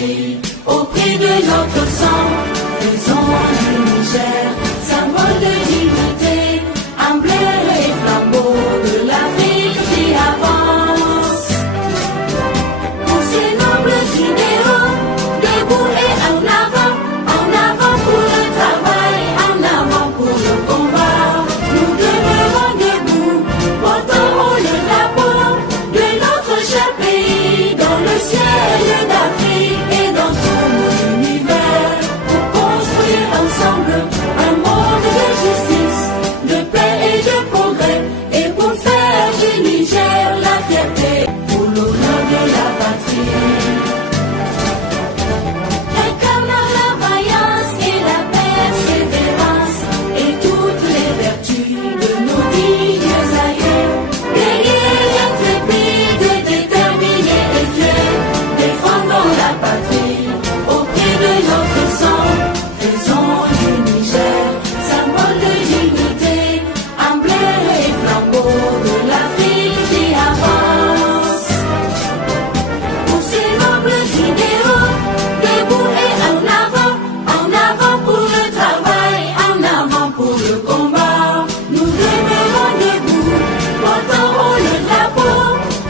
patrie, au prix de notre sang. Faisons du Niger, symbole de dignité, emblème et flambeau de l'Afrique qui avance. Pour ces nobles idéaux, debout et en avant pour le travail, en avant pour le combat. Nous demeurons debout, portant haut le drapeau de notre cher pays, dans le ciel d'Afrique et dans tout l'univers, pour construire ensemble un monde de justice, de paix et de progrès, et pour faire du Niger la fierté, pour l'honneur de la patrie. Incarnant la vaillance et la persévérance, et toutes les vertus de nos dignes aïeux, guerriers intrépides, déterminés et fiers, défendons la patrie, au prix de notre sang. Faisons du Niger, symbole de dignité, emblème et flambeau de l'Afrique qui avance. Pour ces nobles idéaux, debout et en avant pour le travail, en avant pour le combat. Nous demeurons debout, portant haut le drapeau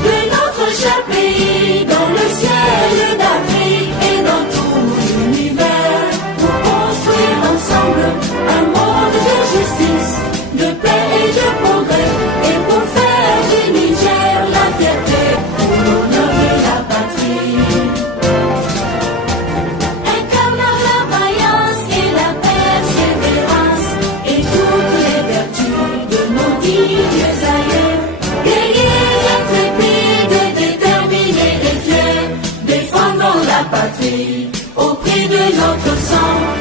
de notre cher pays, dans le ciel d'Afrique et dans tout l'univers, pour construire ensemble un monde de justice, de paix et de progrès, et pour faire du Niger la fierté, pour l'honneur de la patrie. Incarnant la vaillance et la persévérance, et toutes les vertus de nos dignes aïeux, guerriers intrépides, déterminés et fiers, défendons la patrie, au prix de notre sang.